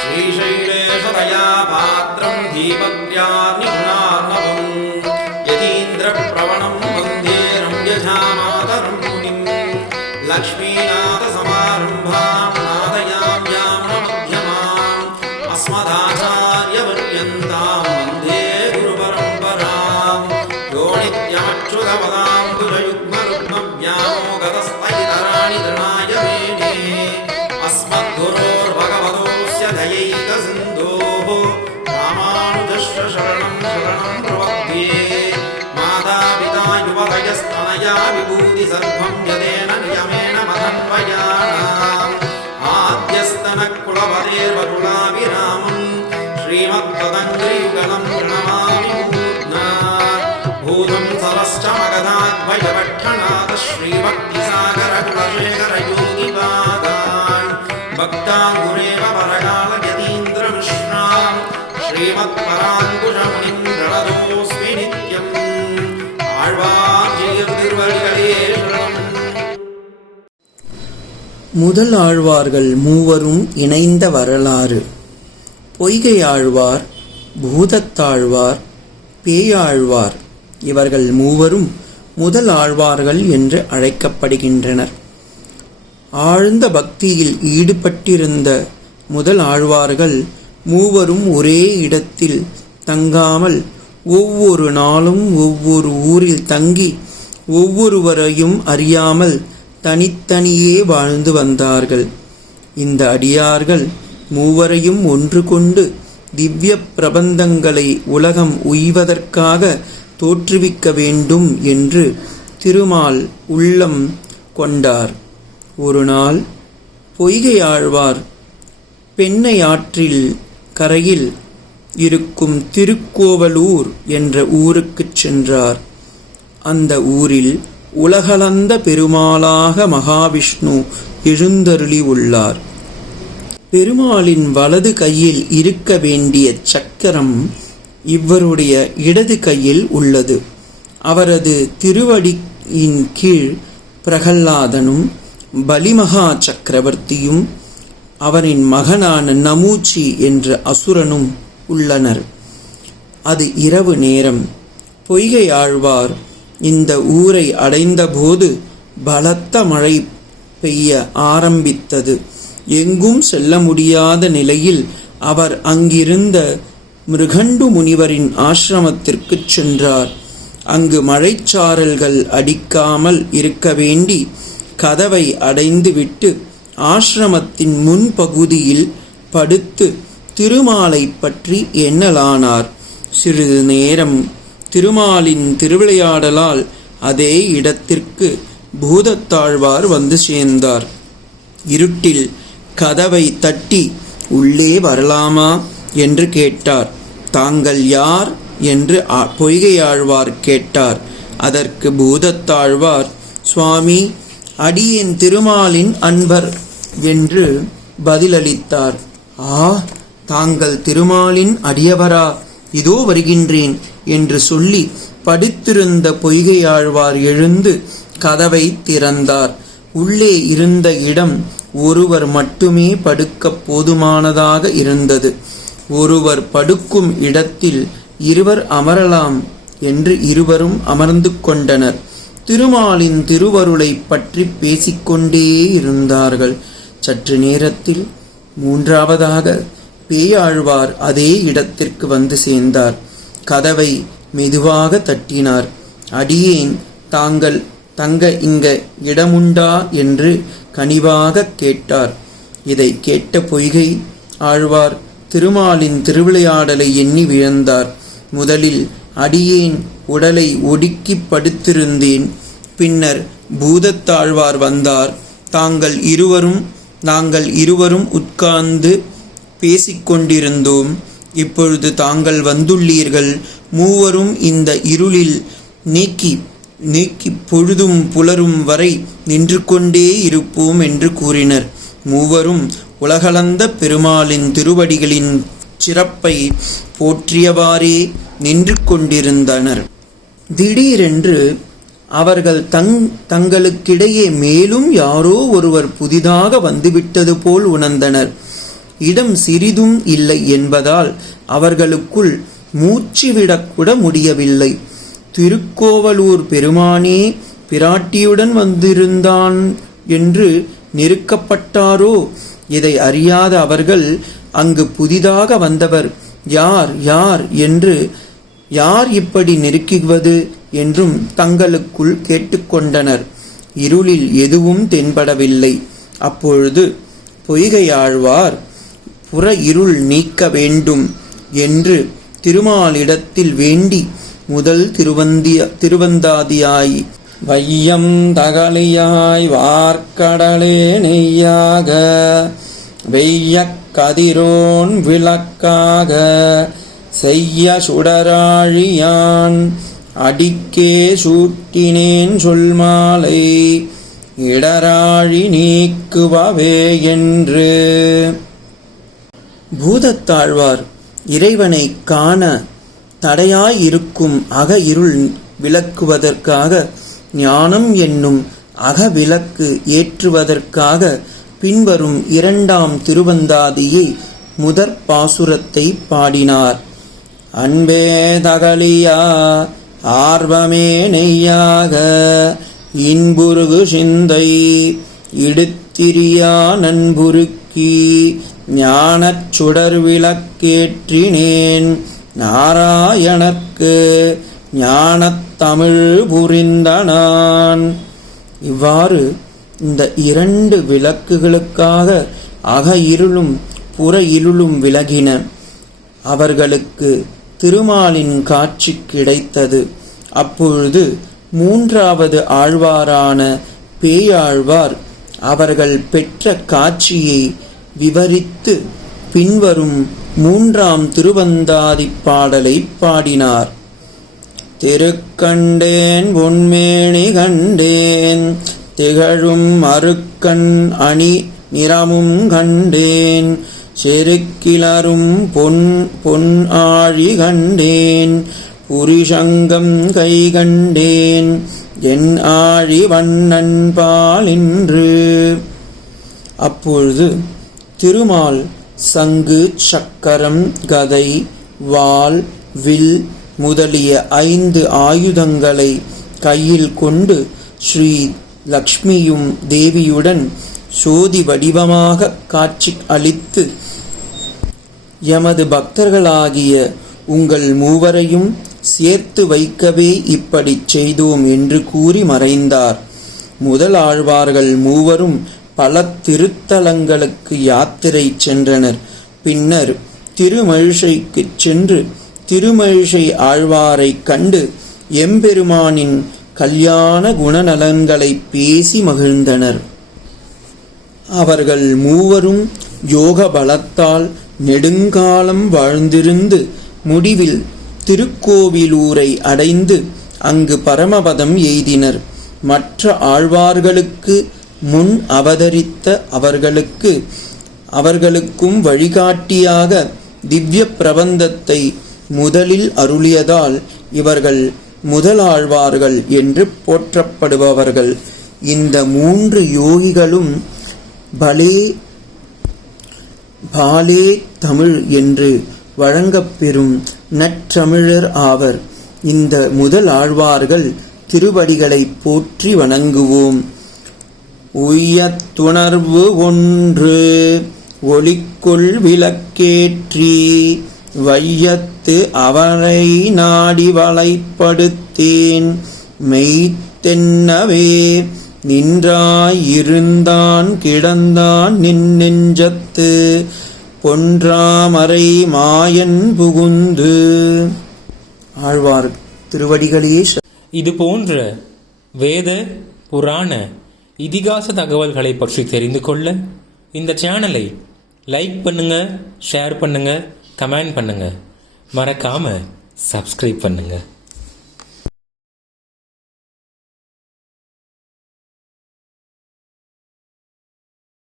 श्रीशैलेशतया पात्रं दीपग्र्यार्निगुणार्णवं यतीन्द्रप्रवणं वन्दे रम्यजामातरं मुनिं लक्ष्मीनाथसमारम्भां नादयाम्यामध्यमाम् अस्मदाचार्यपर्यन्तां वन्दे गुरुपरम्परां यो नित्यमच्युतपदाम्बुजयुग्मरुग्मव्यामोगतस्तैतराणि तृणाय मेने अस्मद्गुरोर्भगवतोऽस्य दयैकसिन्धोः रामानुजस्य शरणं प्रपद्ये मातापिता युवतयस्तनया विभूतिसर्वं यदेन नियमेन मदन्वयानाम् आद्यस्तनकुलपतेर्वरुणाभिरामं श्रीमत्तदङ्घ्रियुगलं प्रणमामि मूर्ध्ना भूतं सरश्च मगधाद्वयपट्टनाथ श्रीभक्तिसागरकुलशेखरयोगिपादान् भक्ताङ्कुरेव परकालयतीन्द्रमिश्रां श्रीमत्पराङ्कुशमुनिं प्रणतोऽस्मि नित्यम् ஆழ்வார் திருவடிகளே சரணம். முதல் ஆழ்வார்கள் மூவரும் இணைந்த வரலாறு. பொய்கை ஆழ்வார், பூதத்தாழ்வார், பேயாழ்வார் இவர்கள் மூவரும் முதல் ஆழ்வார்கள் என்று அழைக்கப்படுகின்றனர். ஆழ்ந்த பக்தியில் ஈடுபட்டிருந்த முதல் ஆழ்வார்கள் மூவரும் ஒரே இடத்தில் தங்காமல் ஒவ்வொரு நாளும் ஒவ்வொரு ஊரில் தங்கி ஒவ்வொருவரையும் அறியாமல் தனித்தனியே வாழ்ந்து வந்தார்கள். இந்த அடியார்கள் மூவரையும் ஒன்று கொண்டு திவ்ய பிரபந்தங்களை உலகம் உய்வதற்காக தோற்றுவிக்க வேண்டும் என்று திருமால் உள்ளம் கொண்டார். ஒரு நாள் பொய்கை ஆழ்வார் பெண்ணை ஆற்றில் கரையில் இருக்கும் திருக்கோவலூர் என்ற ஊருக்குச் சென்றார். அந்த ஊரில் உலகளந்த பெருமாளாக மகாவிஷ்ணு எழுந்தருளி உள்ளார். பெருமாளின் வலது கையில் இருக்க வேண்டிய சக்கரம் இவருடைய இடது கையில் உள்ளது. அவரது திருவடியின் கீழ் பிரகல்லாதனும் பலிமகா சக்கரவர்த்தியும் அவரின் மகனான நமூச்சி என்ற அசுரனும் உள்ளனர். அது இரவு நேரம். பொய்கை ஆழ்வார் இந்த ஊரை அடைந்தபோது பலத்த மழை பெய்ய ஆரம்பித்தது. எங்கும் செல்ல முடியாத நிலையில் அவர் அங்கிருந்த மிருகண்டு முனிவரின் ஆசிரமத்திற்கு சென்றார். அங்கு மழைச்சாரல்கள் அடிக்காமல் இருக்க வேண்டி கதவை அடைந்துவிட்டு ஆசிரமத்தின் முன்பகுதியில் படுத்து திருமாலை பற்றி எண்ணலானார். சிறிது நேரம் திருமாலின் திருவிளையாடலால் அதே இடத்திற்கு பூதத்தாழ்வார் வந்து சேர்ந்தார். இருட்டில் கதவை தட்டி உள்ளே வரலாமா என்று கேட்டார். தாங்கள் யார் என்று பொய்கையாழ்வார் கேட்டார். அதற்கு பூதத்தாழ்வார், சுவாமி, அடியேன் திருமாலின் அன்பர் என்று பதிலளித்தார். தாங்கள் திருமாலின் அடியவரா? இதோ வருகின்றேன் என்று சொல்லி படுத்திருந்த பொய்கையாழ்வார் எழுந்து கதவை திறந்தார். உள்ளே இருந்த இடம் ஒருவர் மட்டுமே படுக்க போதுமானதாக இருந்தது. ஒருவர் படுக்கும் இடத்தில் இருவர் அமரலாம் என்று இருவரும் அமர்ந்து கொண்டனர். திருமாலின் திருவருளை பற்றி பேசிக்கொண்டே இருந்தார்கள். சற்று நேரத்தில் மூன்றாவதாக பேயாழ்வார் அதே இடத்திற்கு வந்து சேர்ந்தார். கதவை மெதுவாக தட்டினார். அடியேன் தாங்கள் தங்க இங்க இடமுண்டா என்று கனிவாக கேட்டார். இதை கேட்ட பொய்கை ஆழ்வார் திருமாலின் திருவிளையாடலை எண்ணி விழுந்தார். முதலில் அடியேன் உடலை ஒடுக்கி படுத்திருந்தேன். பின்னர் பூதத்தாழ்வார் வந்தார். நாங்கள் இருவரும் உட்கார்ந்து பேசிக்கொண்டிருந்தோம். இப்பொழுது தாங்கள் வந்துள்ளீர்கள். மூவரும் இந்த இருளில் நீக்கி பொழுதும் புலரும் வரை நின்று கொண்டே இருப்போம் என்று கூறினர். மூவரும் உலகளந்த பெருமாளின் திருவடிகளின் சிறப்பை போற்றியவாறே நின்று கொண்டிருந்தனர். திடீரென்று அவர்கள் தங்களுக்கிடையே மேலும் யாரோ ஒருவர் புதிதாக வந்துவிட்டது போல் உணர்ந்தனர். இடம் சிறிதும் இல்லை என்பதால் அவர்களுக்குள் மூச்சு விடக்கூட முடியவில்லை. திருக்கோவலூர் பெருமானே பிராட்டியுடன் வந்திருந்தான் என்று நெருக்கப்பட்டாரோ? இதை அறியாத அவர்கள் அங்கு புதிதாக வந்தவர் யார் யார் என்று, யார் இப்படி நெருக்குவது என்றும் தங்களுக்குள் கேட்டுக்கொண்டனர். இருளில் எதுவும் தென்படவில்லை. அப்பொழுது பொய்கையாழ்வார் புற இருள் நீக்க வேண்டும் என்று திருமாலிடத்தில் வேண்டி முதல் திருவந்தாதியாய் வையம் தகலியாய் வார்க்கடலே நெய்யாக வெய்ய கதிரோன் விளக்காக செய்ய சுடராழியான் அடிக்கே சூட்டினேன் சொல்மாலை இடராழி நீக்குவவே என்று. பூதத்தாழ்வார் இறைவனை காண தடையாயிருக்கும் அக இருள் விளக்குவதற்காக, ஞானம் என்னும் அகவிளக்கு ஏற்றுவதற்காக பின்வரும் 2ஆம் திருவந்தாதியை முதற் பாசுரத்தை பாடினார். அன்பே தகலியா ஆர்வமே நெய்யாக இன்புருகு சிந்தை இடுத்திரியா நண்புருக்கி ஞானச் சுடர் விளக்கேற்றினேன் நாராயணர்க்கு ஞானத் தமிழ் புரிந்தனான். இவ்வாறு இந்த 2 விளக்குகளுக்காக அக இருளும் புற இருளும் விலகின. அவர்களுக்கு திருமாலின் காட்சி கிடைத்தது. அப்பொழுது 3வது ஆழ்வாரான பேயாழ்வார் அவர்கள் பெற்ற காட்சியை விவரித்து பின்வரும் 3ஆம் திருவந்தாதி பாடலை பாடினார். திருக்கண்டேன் பொன்மேனி கண்டேன் திகழும் அருக்கண் அணி நிறமும் கண்டேன் செருக்கிலரும் பொன் ஆழி கண்டேன் புரிசங்கம் கை கண்டேன் என் ஆழி வண்ணன் பாலின்று. அப்பொழுது திருமால் சங்கு சக்கரம் கதை வாள் வில் முதலிய 5 ஆயுதங்களை கையில் கொண்டு ஸ்ரீ லக்ஷ்மியும் தேவியுடன் சோதி வடிவமாக காட்சி அளித்து, எமது பக்தர்களாகிய உங்கள் மூவரையும் சேர்த்து வைக்கவே இப்படி செய்தோம் என்று கூறி மறைந்தார். முதல் ஆழ்வார்கள் மூவரும் பல திருத்தலங்களுக்கு யாத்திரை சென்றனர். பின்னர் திருமழிசைக்கு சென்று திருமழிசை ஆழ்வாரை கண்டு எம்பெருமானின் கல்யாண குணநலன்களை பேசி மகிழ்ந்தனர். அவர்கள் மூவரும் யோக பலத்தால் நெடுங்காலம் வாழ்ந்திருந்து முடிவில் திருக்கோவிலூரை அடைந்து அங்கு பரமபதம் எய்தினர். மற்ற ஆழ்வார்களுக்கு முன் அவதரித்த அவர்களுக்கும் வழிகாட்டியாக திவ்ய பிரபந்தத்தை முதலில் அருளியதால் இவர்கள் முதலாழ்வார்கள் என்று போற்றப்படுபவர்கள். இந்த 3 யோகிகளும் பாலே தமிழ் என்று வழங்கப்பெறும் நற்றமிழர் ஆவர். இந்த முதல் ஆழ்வார்கள் திருவடிகளை போற்றி வணங்குவோம். உய்யத்துணர்வு ஒன்று ஒளிக்குள் விளக்கேற்றி வையத்து அவரை நாடி வலைப்படுத்தேன் மெய்த்தென்னவே நின்றாய் இருந்தான் கிடந்தான் நின் நெஞ்சத்து பொன்றாமரை மாயன் புகுந்து. ஆழ்வார் திருவடிகளே. இது போன்ற வேத புராண இதிகாச தகவல்களை பற்றி தெரிந்து கொள்ள இந்த சேனலை லைக் பண்ணுங்க, ஷேர் பண்ணுங்க, கமெண்ட் பண்ணுங்க, மறக்காம சப்ஸ்கிரைப் பண்ணுங்க.